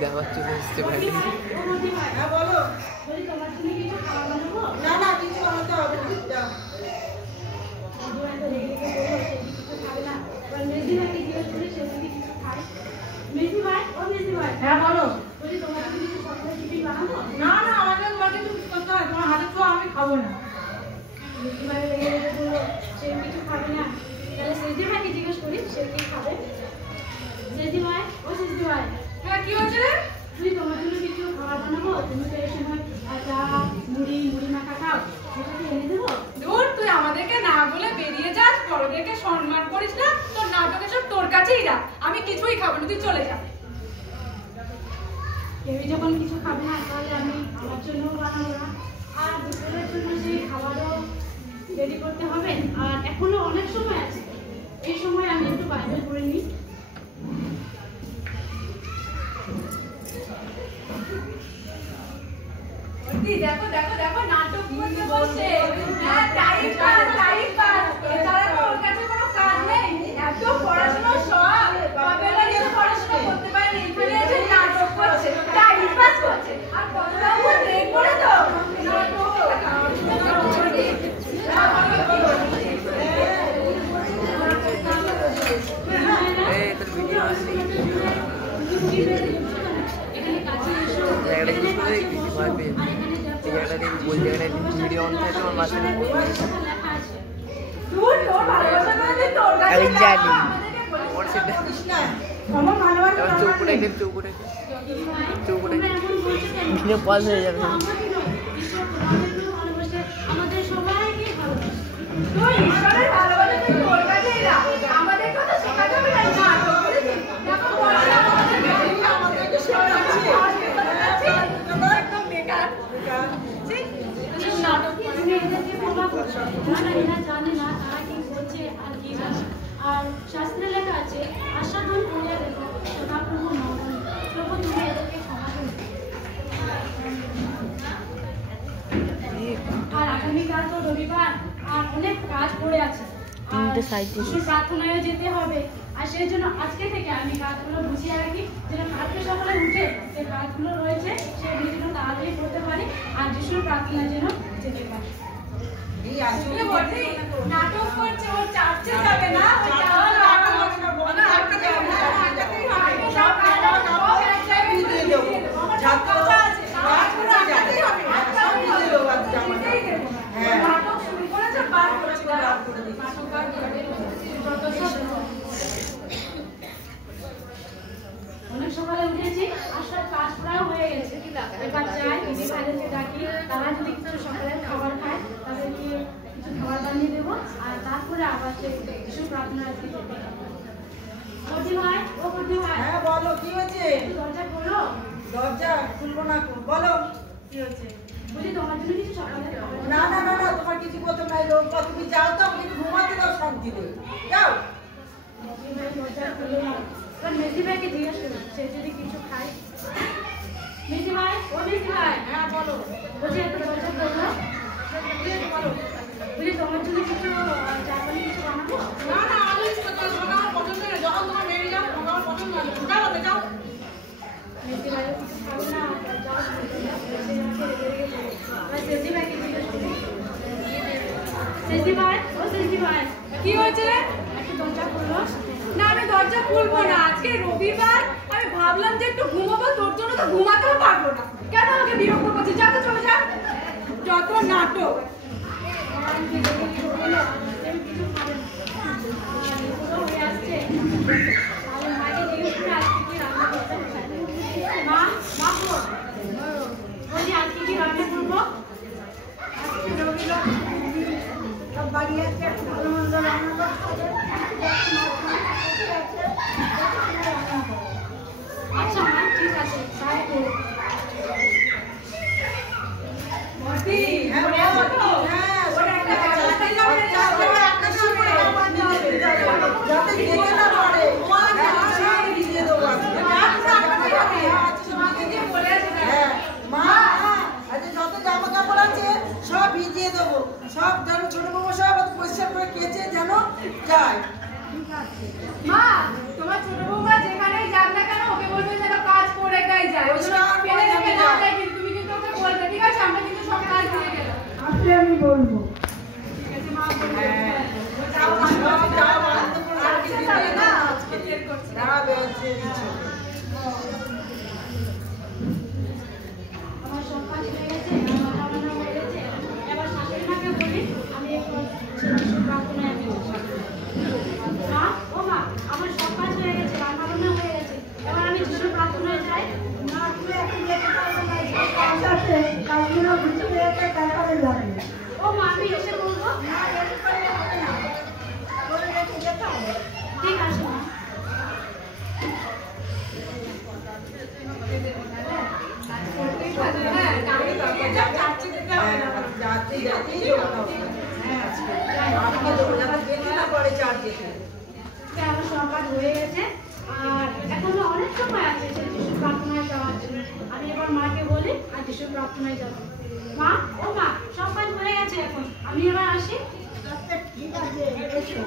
দেওয়ার চলে আসতে পারি। হ্যাঁ বলো। না না আমাদের বাড়িতে কিছু করতে হয়, তোমার হাতে তো আমি খাবো না। সে কিছু খাবে না, তাহলে সেজদি ভাইকে জিজ্ঞেস করি সে কি খাবে। সেজদি ভাই, ও সেজদি ভাই, হ্যাঁ কি হয়েছে? তুই তোমার জন্য কিছু খাবার বানাবো, তুমি তো এই সময় চা মুড়ি মাখা খাও, সেটা কি এনে দেবো? দূর, তুই আমাদেরকে না বলে বেরিয়ে যাস, বড়দেরকে সম্মান করিস না, তোর নাটকে সব তোর কাছেই রাখ। আমি কিছুই খাবো না, তুই চলে যা। কেউই যখন কিছু খাবে না তাহলে আমি আমার জন্যও বানাবো না, আর দুপুরের জন্য সেই খাবারও রেডি করতে হবে, আর এখনো অনেক সময় আছে। এই সময় আমি একটু বাইরে পড়ে নিই। দেখো দেখো দেখো নাটক করতে বসে। হ্যাঁ টাইম পাস টাইম পাস, এছাড়া তো ওর কাছে কোনো কাজ নেই। এত পড়াশোনার শখ, বাবেলা কিছু পড়াশোনা করতে পারে না, এখানে এসে নাটক করছে, টাইম পাস করছে। আর কতটা উপর ব্রেক করে দাও নাটক। আমাদের সবাইকে জানে না তারা কি করছে আর কি জানে। আর শাস্ত্রে লেখা আছে আস্বাদন করিয়া দেখো সদাপ্রভু নগণ, প্রভু তুমি এদেরকে ক্ষমা করো। আর আগামীকাল তো রবিবার, আর অনেক কাজ পড়ে আছে, প্রার্থনায় যেতে হবে। আর সেই জন্য আজকে থেকে আমি কাজগুলো বুঝিয়ে রাখি, যেন কালকে সকালে উঠে যে কাজগুলো রয়েছে সেগুলো যেন তাড়াতাড়ি করতে পারি, আর যিশুর প্রার্থনায় যেন যেতে পারি। নাটক করছে, ও চার্চে যাবে না, অনেক সকালে উঠেছি আর সব কাজ প্রায় হয়ে গেছে। এবার চাই দিদি ভাইদেরকে ডাকি, তারা যদি কিছু সকালে খাবার খায় তাদেরকে কিছু খাবার বানিয়ে দেবো, আর তারপরে আবার কিছু প্রার্থনা আজকে করতে হবে। ভাই, ও বর্দি ভাই, হ্যাঁ বলো কি হয়েছে? দরজা খোলো। দরজা খুলবো না, বলো কি হয়েছে? বলি তোমার জন্য কিছু সকালে খাবার। না না না না, তোমার কিছু বলতে নাই, লোক তুমি যাও তো, আমাকে ঘুমাতে দাও শান্তিতে, যাও। বর্দি ভাই দরজা খোলো না, এবার মেজি ভাইকে জিজ্ঞেস করো সে যদি কিছু খায়। মেজি ভাই, ও মেজি ভাই, হ্যাঁ বলো। বলছি একটা দরজা খোলো। বলো বলি তোমার জন্য কিছু চা পানি কিছু বানাবো। না না আমি আমার পছন্দ না, যখন তোমার বেরিয়ে যাও আমার পছন্দ না, যাও যাও। মেজি ভাই কিছু খাবে না, যাও সেজি ভাইকে জিজ্ঞেস করি। সেজি ভাই, ও সেজি ভাই, কি হয়েছে? একটু দরজা খোলো। না আমি দরজা খুলবো না, আজকে রবিবার, আমি ভাবলাম যে একটু ঘুমাবো, তোর জন্য তো ঘুমাতেও পারবো না। কেন আমাকে বিরক্ত করছিস? যা তো চলে যা, যত নাটক। কিছু খাবে না হয়ে আসছে, মাকে জিজ্ঞেস করে আজকে কি রান্না করতে মা মা বলি আজকে কি রান্না করবো। বাড়ি আছে, ভালো মন্দ রান্না করতে হবে। আচ্ছা মা ঠিক আছে তাই করো। সব ভিজিয়ে দেবো, সব যেন ছোট বউ সব পরিষ্কার করে কেচে যেন যায়। মা কাজ হয়ে গেছে আর এখনো অনেক সময় আছে সে যিশুর প্রার্থনায় যাওয়ার জন্য। আমি এবার মাকে বলি আর যিশুর প্রার্থনায় যাবো। মা, ও মা, সব কাজ হয়ে গেছে এখন, আমি এবার আসি। আচ্ছা ঠিক আছে, এসো।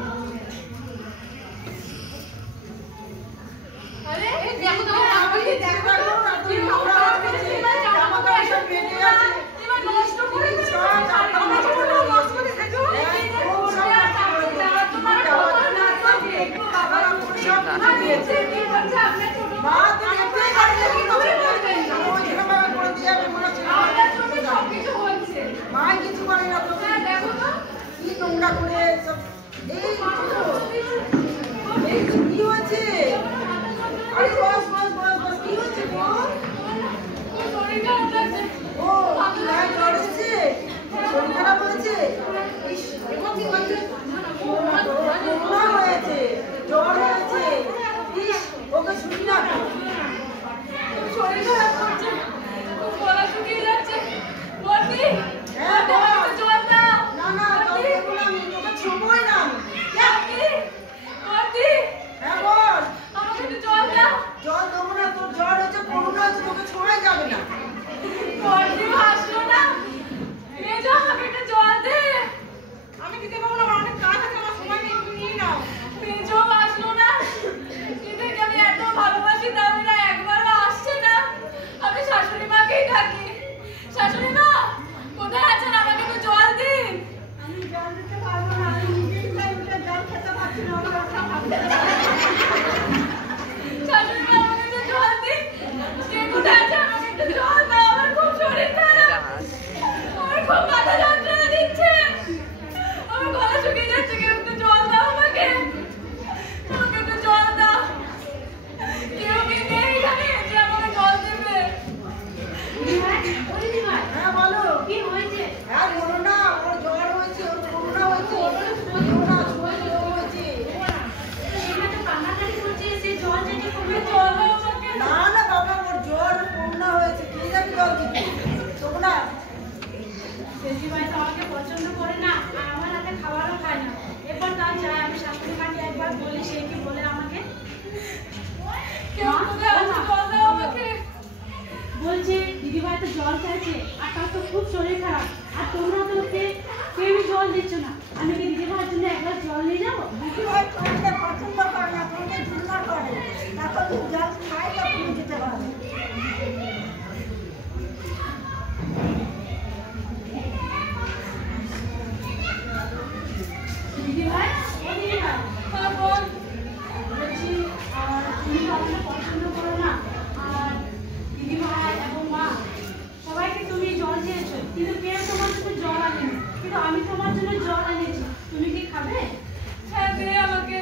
আরে দেখো তো আমি দেখো তাড়াতাড়ি আমরা আসছি, জামা কাপড় সব বেঁধে আছে। এবার নষ্ট করে দিয়েছো সব আমার ছোট নষ্ট করে দিয়েছো তোমার ছোট না তো একটু বাবা সব কিছু দিয়েছে। কি বলছে আপনার ছোট মা তো দেখতেই পারলে কি করবেন, ওই ছেলেমেয়ে করে দিয়ে যাবে মনে হচ্ছে। আপনার ছোট সব কিছু হচ্ছে মা কিছু করে না তো, হ্যাঁ দেখো তো কি নোংরা করে সব। এই এই কি হয়েছে? আরে বস বস বস বস, কি হয়েছে বস? শরীর খারাপ লাগছে ও গায়ে জ্বর এসেছে, শরীর খারাপ হয়েছে। ইস, এবার কি হয়েছে? করোনা হয়েছে, জ্বর হয়েছে। ইস, ওকে শুনি না। শরীর খারাপ করছে খুব গলা শুকিয়ে যাচ্ছে বলবি হ্যাঁ, বল। জল দাও না না, জল দেবো না আমি, তোকে ছোবই না আমি। বলবি হ্যাঁ বল। আমাকে একটু জল দাও জল দেবো না, তোর জ্বর হয়েছে, করোনা হয়েছে, তোকে ছোঁয়াই যাবে না। বলবি হাসলো না মেজো আমাকে একটু জল দে আমি দিতে পারবো না, আমার অনেক কাজ আছে, আমার সময় নেই, তুমি নিয়ে নাও। মেজো হাসলো না কিন্তু আমি এত ভালোবাসি তাহলে না একবারও আসছে না। আমি শাশুড়ি মাকেই ডাকি, শাশুড়ি মা কোথায় আছেন, আমাকে একটু জল দিন। আমি জল দিতে পারবো না, আমি নিজেই তাই উঠে জল খেতে পারছি না, আমার ওঠা ভাবতে। শাশুড়ি মা আমাকে একটু জল দিন, কে কোথায় আছে আমাকে একটু জল দাও, আমার খুব শরীর খারাপ, আমার খুব মাথা যন্ত্রণা দিচ্ছে, আমার গলা শুকিয়ে যাচ্ছে, কেউ একটু জল দাও আমাকে, আমাকে একটু জল দাও, কেউ কি নেই এখানে যে আমাকে জল দেবে? দিদিভাই, ও দিদিভাই, হ্যাঁ বলো। কি হয়েছে? হ্যাঁ বলো না, ওর জ্বর হয়েছে, ওর করোনা হয়েছে, করোনা শরীরে রোগ হয়েছে। সেটা তো কান্নাকাটি করছে, সে জল চাইছে, তুমি জল দাও আমাকে। না না বাবা, ওর জ্বর করোনা হয়েছে, কে জানি জল দিতে তবু না। দিদিভাই তো আমাকে পছন্দ করে না আর আমার হাতে খাবারও খায় না। এরপর তার চাই আমি শাশুড়ি মাকে একবার বলি, সে কি বলে আমাকে? কেউ কোথায় আছে জল দাও আমাকে। বলছে দিদিভাই তো জল চাইছে আর তার তো খুব শরীর খারাপ আর তোমরা তো কেউই জল দিচ্ছ না। আমি কি দিদিভাইয়ের জন্য একবার জল নিয়ে যাবো? দিদিভাই তোমাকে পছন্দ করে না, তোমাকে ঘৃণা করে, এখন তুমি জল খাই তখন দিতে পারবে। দিদিভাই, ও দিদিভাই, হ্যাঁ বল। বলছি তুমি তো আমাকে পছন্দ করো না আর দিদিভাই এবং মা সবাইকে তুমি জল চেয়েছো কিন্তু কেউ তোমার জন্য জল আনেনি, কিন্তু আমি তোমার জন্য জল এনেছি, তুমি কি খাবে? হ্যাঁ দে আমাকে।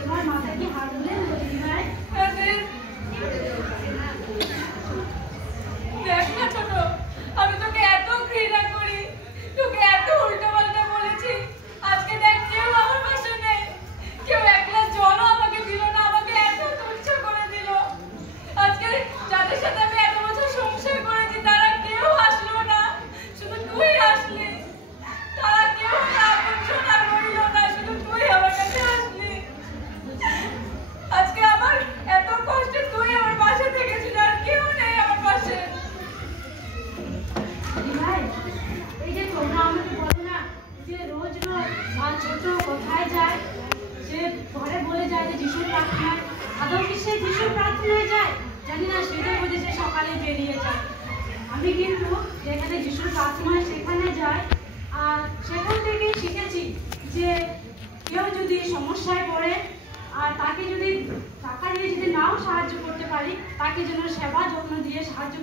তোমার মাথায় কি হাত দিলেন দিদিভাই? হ্যাঁ দে। দেখ না ছোট, আমি তোকে এত ঘৃণা করি, তোকে এত উল্টোপাল্টা বলেছি, আজকে দেখ কেউ আমার পাশে নেই, কেউ এক গ্লাস জলও আমাকে দিল না, আমাকে এত তুচ্ছ করে দিল। আজকে যাদের সাথে আমি এত বছর সংসার করেছি তারা কেউ আসলো না, শুধু তুই আসলি, তারা কেউ না রইল না, শুধু তুই আমার কাছে আসলি। আজকে আমার এত কষ্টে তুই আমার পাশে থেকেছিস আর কেউ নেই আমার পাশে। দিদিভাই, এই যে তোমরা আমাকে বলো না যে রোজ রোজ আর ছোট কোথায় যায়, সে ঘরে বলে যায় যে যিশুর প্রার্থনায়, আদৌ কি সে যিশুর প্রার্থনায় যায়? জানি না, সেটাই বোঝে যে সকালে বেরিয়ে যায়। আমি কিন্তু যেখানে যিশুর প্রার্থনায় সেখানে যাই আর সেখান থেকেই শিখেছি যে কেউ যদি সমস্যায় পড়ে আর তাকে যদি টাকা দিয়ে যদি নাও সাহায্য করতে পারি, তাকে যেন সেবা যত্ন দিয়ে সাহায্য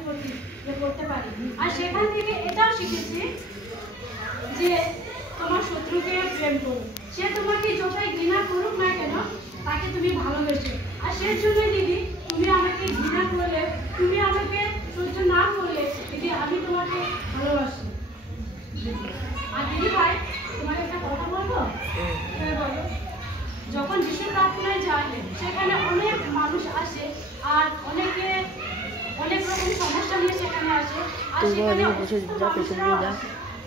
করতে পারি। আর সেখান থেকে এটাও শিখেছি যে তোমার শত্রুকে প্রেম করো, সে তোমাকে যতই ঘৃণা করুক না কেন তাকে তুমি ভালোবেসো। আর সেই জন্য দিদি, তুমি আমাকে ঘৃণা করলে, তুমি আমাকে সহ্য না করলে দিদি, আমি তোমাকে ভালোবাসি। আর দিদি ভাই, তোমাকে একটা কথা বলবো? হ্যাঁ বলো। যখন যিশু প্রার্থনায় যায় সেখানে অনেক মানুষ আসে আর অনেকে অনেক রকম সমস্যা নিয়ে সেখানে আসে আর সেখানে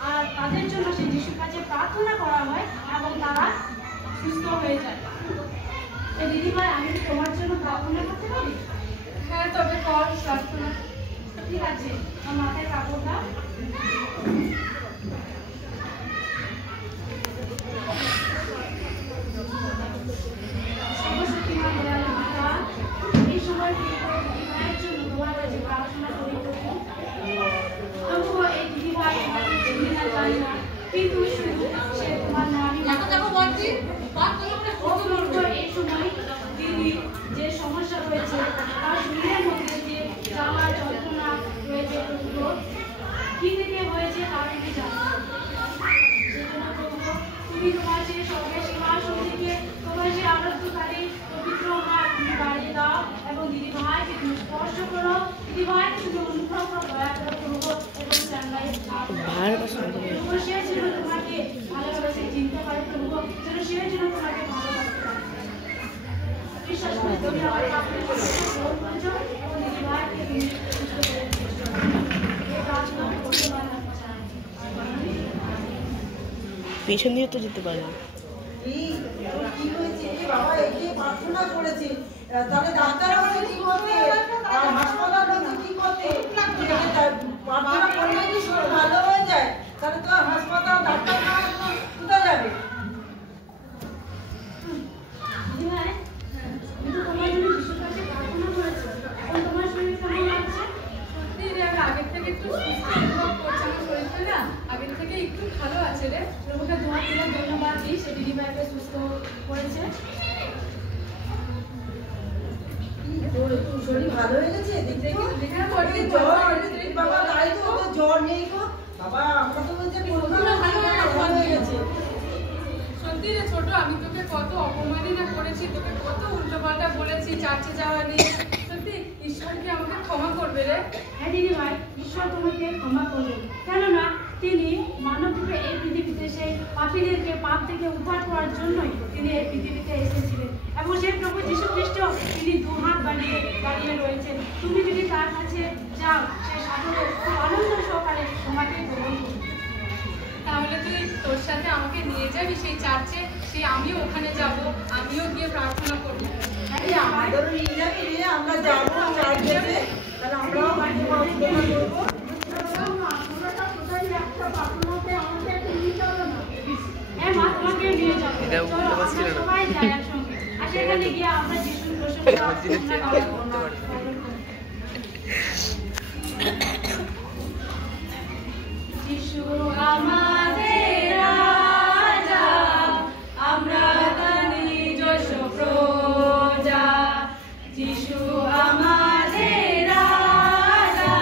আর তাদের জন্য সেই যিশুর কাছে প্রার্থনা করা হয় এবং তারা সুস্থ হয়ে যায়। দিদিভাই, আমি কি তোমার জন্য প্রার্থনা করতে পারি? হ্যাঁ, তবে কর প্রার্থনা। ঠিক আছে, আমার মাথায় কাপড় দাও। এই সময় দিদিভাইয়ের জন্য তোমার কাছে প্রার্থনা করি। তবুও এই দিদিভাই তোমাকে চিনি না, জানি না, কিন্তু শুধু সে তোমার নামই। এই সময় দিদি যে সমস্যা রয়েছে তার শরীরের মধ্যে যে জ্বালা যন্ত্রণা রয়েছে, কি থেকে হয়েছে তা থেকে জানো। সেজন্য প্রভু, তুমি তোমার যে সঙ্গে সিংহাসন থেকে তোমার যে আনন্দকারী পবিত্র হাত তুমি বাড়িয়ে দাও এবং দিদি ভাইকে তুমি স্পর্শ করো। দিদি ভাইকে তুমি অনুভব করো, দয়া করো প্রভু, এবং সে যেন তোমাকে ভালোভাবে সে চিনতে পারে প্রভু, যেন সে যেন তোমাকে ভালোবাসতে পারে। বিশ্বাস করে তুমি আমার কাপড়ে গ্রহণ করেছো এবং দিদি ভাইকে তুমি সুস্থ করে দিয়েছো। এই প্রার্থনা করতে পারলাম। পেছন দিয়ে তো যেতে পারে। কি হয়েছে বাবা? একে প্রার্থনা করেছে, তাহলে ডাক্তার বলে কি করতে, আর হাসপাতাল বলে কি করতে? প্রার্থনা করলে কি সব ভালো হয়ে যায়? তাহলে তো হাসপাতাল ডাক্তার না কোথায় যাবে? দিদিভাই, তুমি তো তোমার জন্য যিশুর কাছে প্রার্থনা করেছো, এখন তোমার শরীর কেমন লাগছে? সত্যি রে, আমি আগের থেকে একটু সুস্থ অনুভব করছি। আমার শরীরটা না আগের থেকে একটু ভালো আছে রে। প্রভুকে তোমার জন্য ধন্যবাদ দিই, সে দিদিভাইকে সুস্থ করেছে। শরীর ভালো হয়ে গেছে? বাবা তাই তো, জ্বর নেই গো বাবা। আমরা তো বলছি ভালো হয়ে গেছে। সত্যি রে ছোট, আমি তোকে কত অপমানই না করেছি, তোকে কত উল্টোপাল্টা বলেছি চার্চে যাওয়া নিয়ে। সত্যি ঈশ্বর কি আমাকে ক্ষমা করবে রে? হ্যাঁ দিদিভাই, ঈশ্বর তোমাকে ক্ষমা করবে, কেননা তিনি মানবরূপে এই পৃথিবীতে সেই পাপীদেরকে পাপ থেকে উদ্ধার করার জন্যই তিনি এই পৃথিবীতে এসেছিলেন। এবং সেই প্রভু যীশু খ্রিস্ট তিনি দুহাত দাঁড়িয়ে রয়েছেন। তুমি যদি তার কাছে যাও, সে সাধনে খুব আনন্দ সহকারে তোমাকে গ্রহণ করবে। তাহলে তুই তোর সাথে আমাকে নিয়ে যাবি সেই চার্চে, সেই আমিও ওখানে যাব, আমিও গিয়ে প্রার্থনা করবো। আমাদেরও নিয়ে যাবি রে, আমরা যাবো চার্চেতে, তাহলে আমরাও প্রার্থনা করবো। হ্যাঁ মা, তোমাকে নিয়ে যাবো। এটা বুঝতে পারছিল না। সবাই যায় একসঙ্গে, আর সেখানে গিয়ে আমরা যিশুর প্রশংসা যিশু আমাদের রাজা, আমরা তার নিজস্ব প্রজা। যিশু আমাদের রাজা,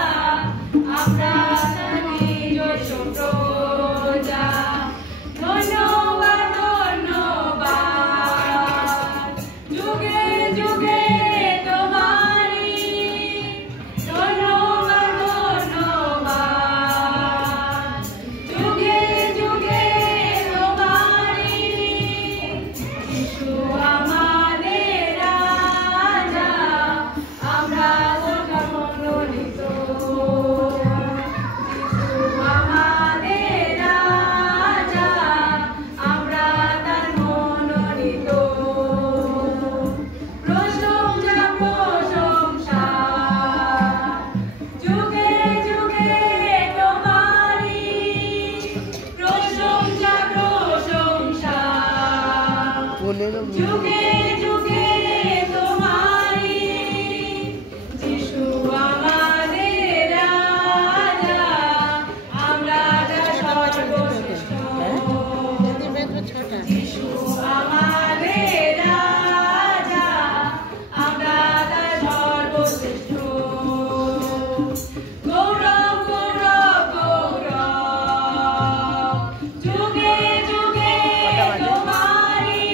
আমরা তার নিজস্ব প্রজা। ধন্যবাদ ধন্যবাদ যুগে যুগে তোমারি, ধন্যবাদ ধন্যবাদ যুগে যুগে তোমারি। যিশু আমাদের রাজা, আমরা তোমার মনোনীত। যিশু আমাদের রাজা, আমরা তার মনোনীত। প্রশংসা প্রশংসা যুগে যুগে তোমারি, প্রশংসা প্রশংসা যুগে যুগে তোমারি। যিশু আমাদের রাজা, আমরা তার সর্বশ্রেষ্ঠ। যিশু আমাদের রাজা, আমরা তার সর্বশ্রেষ্ঠ। গৌরব গৌরব গৌরব যুগে যুগে তোমারি,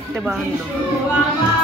4:52।